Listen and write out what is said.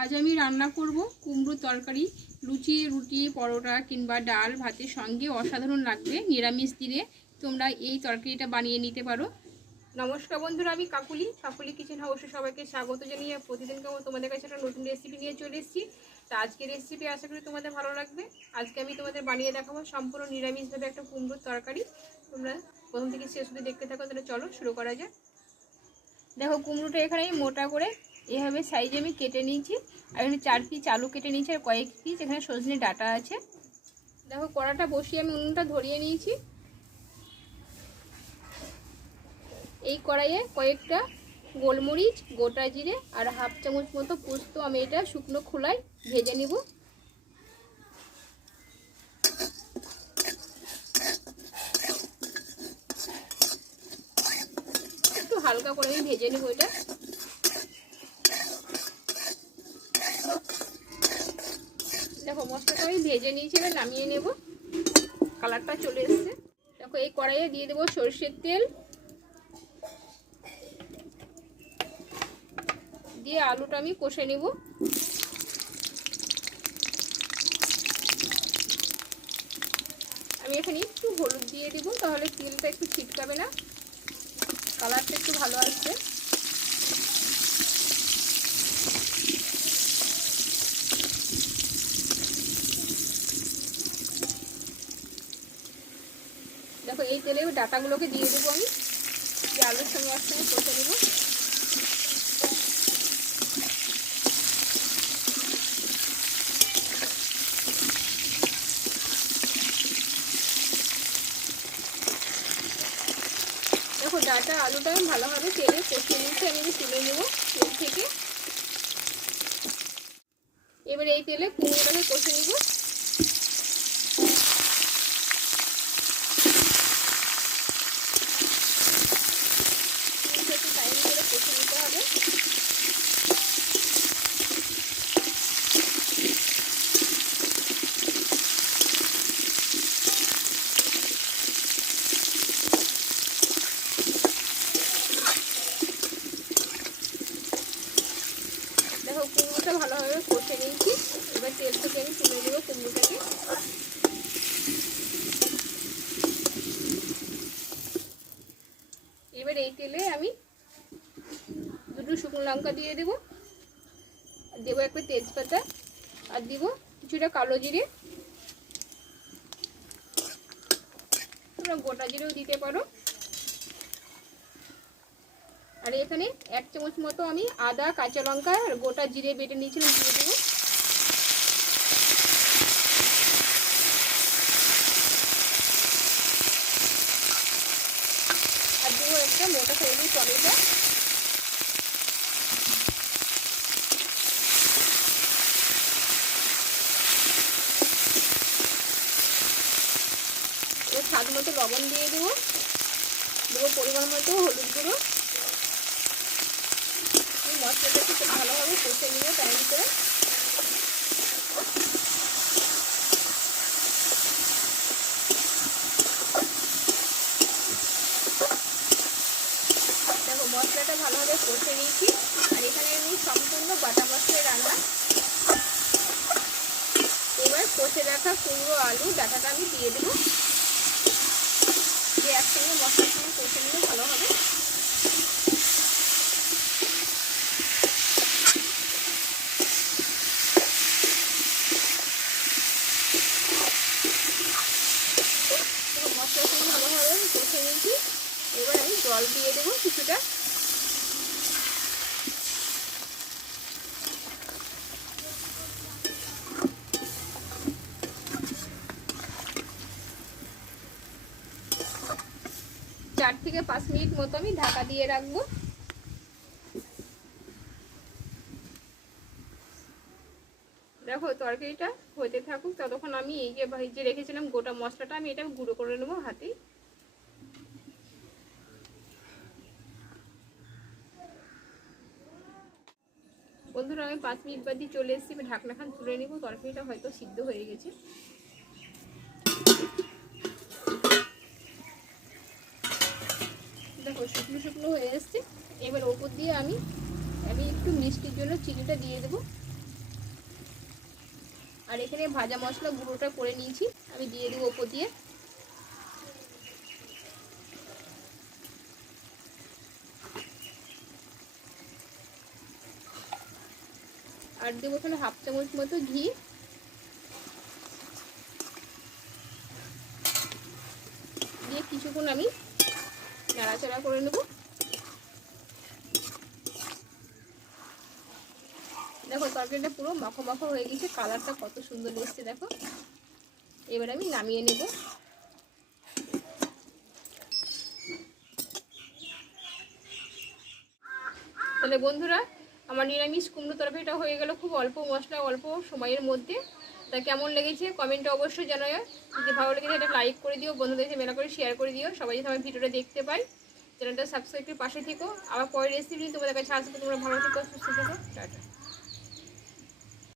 আজ আমি রান্না করব কুমড়োর তরকারি। লুচি, রুটি, পরোটা কিংবা ডাল ভাতের সঙ্গে অসাধারণ লাগবে নিরামিষ দিনে। তোমরা এই তরকারিটা বানিয়ে নিতে পারো। নমস্কার বন্ধুরা, আমি কাকুলি। কাকুলি কিচেন হাউসে সবাইকে স্বাগত জানিয়ে প্রতিদিন কেমন তোমাদের কাছে একটা নতুন রেসিপি নিয়ে চলে এসেছি। তা আজকে রেসিপি আশা করি তোমাদের ভালো লাগবে। আজকে আমি তোমাদের বানিয়ে দেখাবো সম্পূর্ণ নিরামিষভাবে একটা কুমড়োর তরকারি। তোমরা প্রথম থেকে শেষ অবধি দেখতে থাকো, তাহলে চলো শুরু করা যাক। দেখো, কুমড়োটা এখানে মোটা করে এভাবে সাইজে আমি কেটে নিয়েছি। আর এখানে চার পিস আলু কেটে নিয়েছি আর কয়েক পিস এখানে সজনে ডাটা আছে। দেখো কড়াটা বসিয়ে আমি উনুনটা ধরিয়ে নিয়েছি। এই কড়াইয়ে কয়েকটা গোলমরিচ, গোটা জিরে আর হাফ চামচ মতো পোস্ত আমি এটা শুকনো খোলায় ভেজে নিব। একটু হালকা করে আমি ভেজে নিব এটা। মশলাটা আমি ভেজে নিয়েছি, এবার নামিয়ে নেব। কালারটা চলে এসছে। দেখো, এই কড়াইয়ে দিয়ে দেবো সর্ষের তেল। দিয়ে আলুটা আমি কষে নেব। আমি এখানে একটু হলুদ দিয়ে দিব, তাহলে তেলটা একটু ছিটকাবে না। কালারটা একটু ভালো আসবে। তেলে ওই ডাটাগুলোকে দিয়ে দেবো আমি। যে আলুর সঙ্গে একসঙ্গে কষে দেবো দেখো, ডাটা আলুটা আমি ভালোভাবে তেলে কষিয়ে নিচ্ছি আমি তুলে নেব তেল থেকে। এবার এই তেলে কুমড়োটাকে কষে নিব একটু টাইম করে কষে নিতে হবে দেখো কুমড়োটা ভালোভাবে কষে নিয়েছি। এবার তেল আমি তুলে দেবো কুমড়োটাকে। এবার এই তেলে আমি দুটো শুকনো লঙ্কা দিয়ে দেবো। আর দেবো একটা তেজপাতা আর দিব কিছুটা কালো জিরে। তোমরা গোটা জিরেও দিতে পারো। আর এখানে এক চামচ মতো আমি আদা, কাঁচা লঙ্কা আর গোটা জিরে বেটে নিয়েছিলাম, দিয়ে দেবো। আর দেবো একটা মোটা সাইজের টমেটো। স্বাদ মতো লবণ দিয়ে দেবো। দেবো পরিমাণ মতো হলুদ গুঁড়ো মশলাটা একটু ভালোভাবে কষে নিয়ে টাইম করে দেখো, মশলাটা ভালোভাবে কষে নিয়েছি। আর এখানে আমি সম্পূর্ণ বাটা মশলায় রান্না। এবার কষে রাখা কুমড়ো, আলু, ডাটাটা আমি দিয়ে দেবো। দিয়ে একসঙ্গে মশলার সঙ্গে কষে নিলে ভালো হবে মশলার সঙ্গে ভালোভাবে কষে নিয়েছি এবার আমি জল দিয়ে দেবো কিছুটা। চার থেকে পাঁচ মিনিট মতো আমি ঢাকা দিয়ে রাখব। দেখো, তরকারিটা হতে থাকুক, ততক্ষণ আমি এই যে ভেজে রেখেছিলাম গোটা মশলাটা, আমি এটা গুঁড়ো করে নেব হাতেই বন্ধুরা, আমি পাঁচ মিনিট বাদ দিয়ে চলে এসেছি। আমি ঢাকনা খান তুলে নিব। তরকারিটা হয়তো সিদ্ধ হয়ে গেছে। দেখো, শুকনো শুকনো হয়ে এসছে। এবার ওপর দিয়ে আমি আমি একটু মিষ্টির জন্য চিনিটা দিয়ে দেবো। আর এখানে ভাজা মশলা গুঁড়োটা করে নিয়েছি। আমি দিয়ে দেবো ওপর দিয়ে। আর দেবো এখানে হাফ চামচ মতো ঘি। দিয়ে কিছুক্ষণ আমি নাড়াচাড়া করে নেব। দেখো, তরকারিটা পুরো মাখো মাখো হয়ে গেছে, কালারটা কত সুন্দর এসছে, দেখো। এবার আমি নামিয়ে নেব। তাহলে বন্ধুরা আমার নিরামিষ কুমড়ো তরকারিটা হয়ে গেল খুব অল্প মশলা, অল্প সময়ের মধ্যে। তা কেমন লেগেছে? কমেন্টে অবশ্যই জানায় যদি ভালো লেগেছে এটা লাইক করে দিও, বন্ধুদের সাথে মেলা করে শেয়ার করে দিও। সবাই যদি আমার ভিডিওটা দেখতে পাই চ্যানেলটা সাবস্ক্রাইব করে পাশে থেকো। আবার পরের রেসিপি তোমাদের কাছে আসবে। তোমরা ভালো থেকো, সুস্থ থেকো। টাটা।